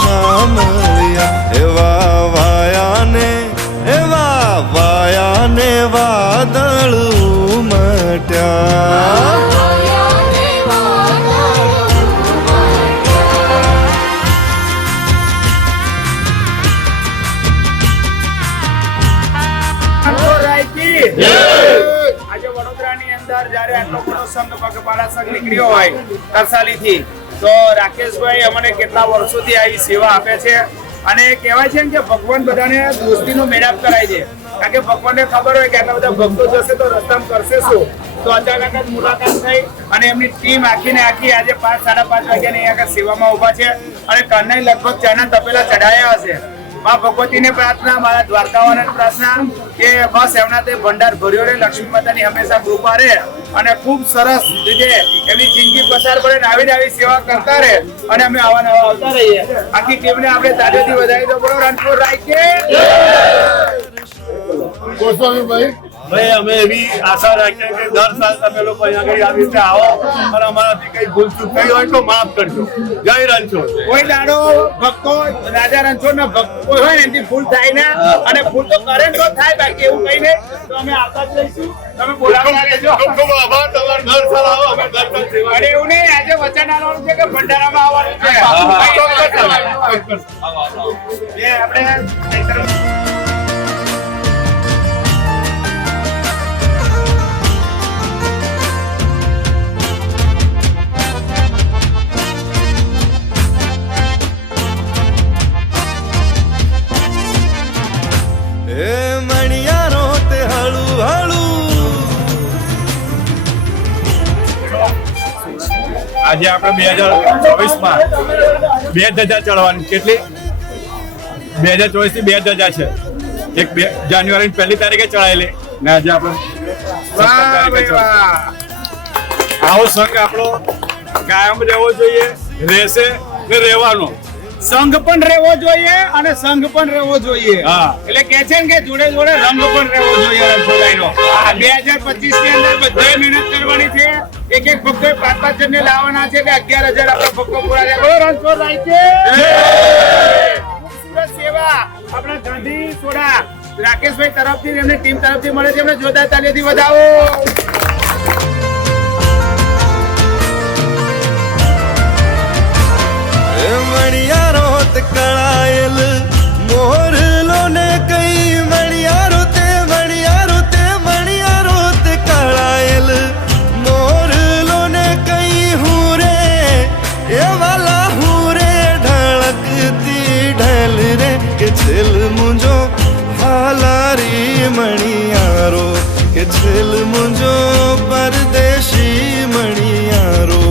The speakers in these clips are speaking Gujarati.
શામળિયા એવા વાયાને વાદળ ઉમટ્યા. આજે વડોદરાની અંદર જયારે આટલો મોટો સંઘ પગપાળા સંઘ નીકળ્યો હોય તરસાલીથી, તો રાકેશભાઈ અમને કેટલા વર્ષોથી આવી સેવા આપે છે. અને કહેવાય છે કે ભગવાન બધાને દોસ્તીનો મેળાપ કરાય છે, કારણ કે ભગવાનને ખબર હોય કે આટલા બધા ભક્તો જશે તો રસ્તામાં કરશે શું. તો અચાનક જ મુલાકાત થઈ અને એમની ટીમ આખીને આખી આજે 5-5:30 વાગ્યાની અહીંયા સેવામાં ઉભા છે અને કન્નાઈ લગભગ ચાના તપેલા ચઢાયા હશે. માં ભગવતીને પ્રાર્થના, મારા દ્વારકાવાળાને પ્રાર્થના કે બસ એમના તે ભંડાર ભર્યો રહે, લક્ષ્મી માતાની હંમેશા કૃપા રહે અને ખૂબ સરસ રીતે એમની જિંદગી પસાર પડે, આવી સેવા કરતા રહે અને અમે આવા નવા આવતા રહીએ. આખી ટીમને આપણે તાળીઓથી વધાવી દો. બોલો રણછોડ રાય કે ગોસ્વામીભાઈ. ભાઈ અમે એવી આશા રાખીએ કે દર સાલ તમે લોકો અહીંયા આવી રીતે આવો અને અમારાથી કઈ ભૂલચૂક થઈ હોય તો માફ કરજો. જય રણછોડ. કોઈ દાડો ભક્તો રાજા રણછોડ ના ભક્તો કોઈ હોય ને એની ભૂલ થાય ના, અને ભૂલ તો કરે તો થાય, બાકી એવું કઈ નહીં. તો અમે આવતા જ રહીશું, તમે બોલાવતા રહેજો. ખૂબ આભાર. તમારે દર સાલ આવો, અમે દર સાલ સેવા. અને એવું નહીં, આજે વચન આવવાનું છે કે ભંડારામાં આવવાનું છે. આપણે મણિયારો તે હળું આજે આપણે 2024માં 2 ધજા ચડવાની. કેટલી? 2024 થી 2 ધજા છે. એક જાન્યુઆરી 1 તારીખે ચડાયેલી ને આજે આપણે 17 તારીખે ચડાવેલી. આવો સંઘ આપણો કાયમ રહેવો જોઈએ, રહેશે ને રહેવાનો. સંઘ પણ રહેવો જોઈએ અને સંઘ પણ રહેવો જોઈએ. હા, એટલે કે છે ને કે જોડે જોડે રંગ પણ રહેવો જોઈએ. 2025 ની અંદર બધાએ મહેનત કરવાની છે. એક ભક્તો 5-5 જણને લાવવાના છે એટલે 11,000 આપણે ભક્તો પૂરા થયા. બોલો રણછોડ રાય કે ખૂબસૂરત સેવા આપણા ગાંધી સોડા રાકેશભાઈ તરફથી એમની ટીમ તરફથી મળે છે. એમને જોરદાર તાળીઓથી વધાવો. મણિયારો તે કળાયેલ મોરલો ને કઈ મણિયારો તે કળાયેલ મોરલો ને કઈ હું રે એ વાલા હું રે ઢળકતી ઢેલ રે કે છેલ મુંજો હાલારી મણિયારો કે છેલ મુંજો પરદેશી મણિયારો.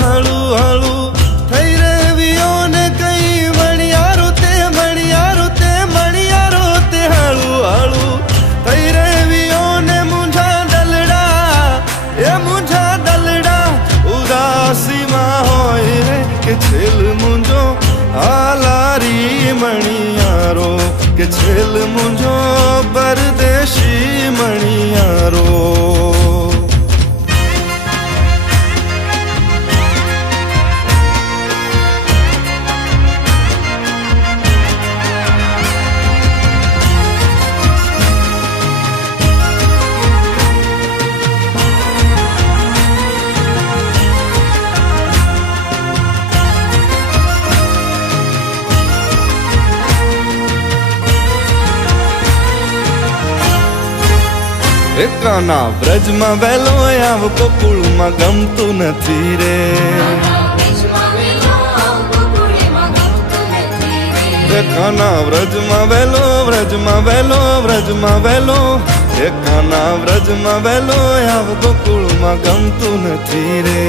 હળું હળું થઈ રેવીઓ ને કઈ મણિયારો તે હળું હળું થઈ રેવીઓ ને મુંજા દલડા ઉદાસીમાં હોય રે કે છેલ મુંજો હાલારી મણિયારો કે છેલ મુંજો પરદેશી મણિયારો. કાના વ્રજમાં વહેલો આવ ગોકુળમાં ગમતું નથી રે. કાના વ્રજમાં વહેલો કાના વ્રજમાં વહેલો આવ ગોકુળમાં ગમતું નથી રે.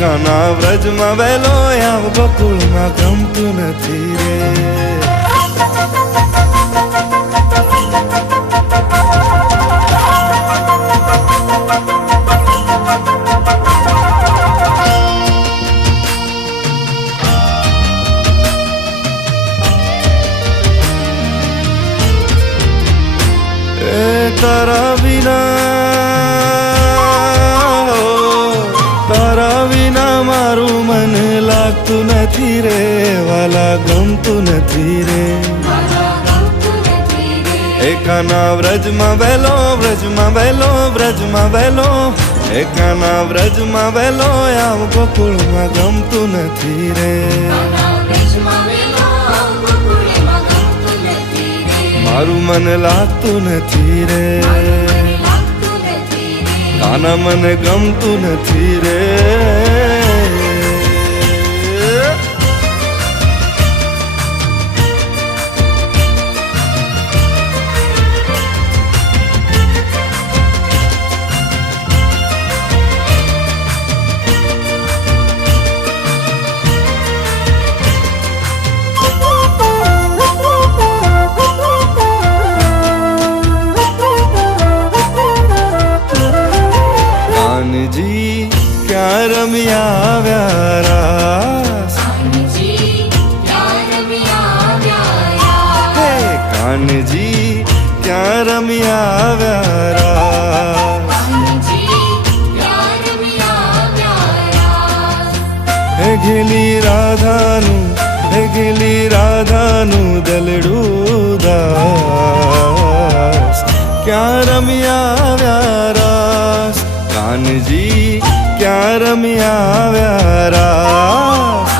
કાના વ્રજમાં વહેલો આવ ગોકુળમાં ગમતું નથી રે. તારા વિના રે વાલા ગમતું નથી રે એકાના વ્રજમાં વહેલો વ્રજમાં વહેલો વ્રજમાં વહેલો એકાના વ્રજમાં વહેલો આવ ગોકુળમાં ગમતું નથી રે મારું મન લાગતું નથી રે કાના મને ગમતું નથી રે કાનજી ક્યાં રમ્યા આવ્યા રાસ હે કાનજી ક્યાં રમ્યા આવ્યા રાસ હે ઘેલી રાધાનું દલડું દાસ ક્યાં રમ્યા આવ્યા રાસ કાનજી ક્યાં રમ્યા આવ્યા રાસ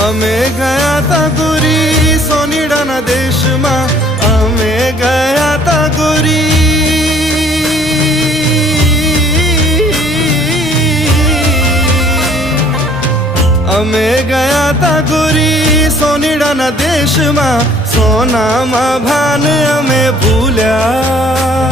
અમે ગયા તા ગોરી સોનીડાના દેશમાં અમે ગયા તા ગોરી અમે ગયા તા ગોરી સોનીડાના દેશમાં સોનામાં ભાન અમે ભૂલ્યા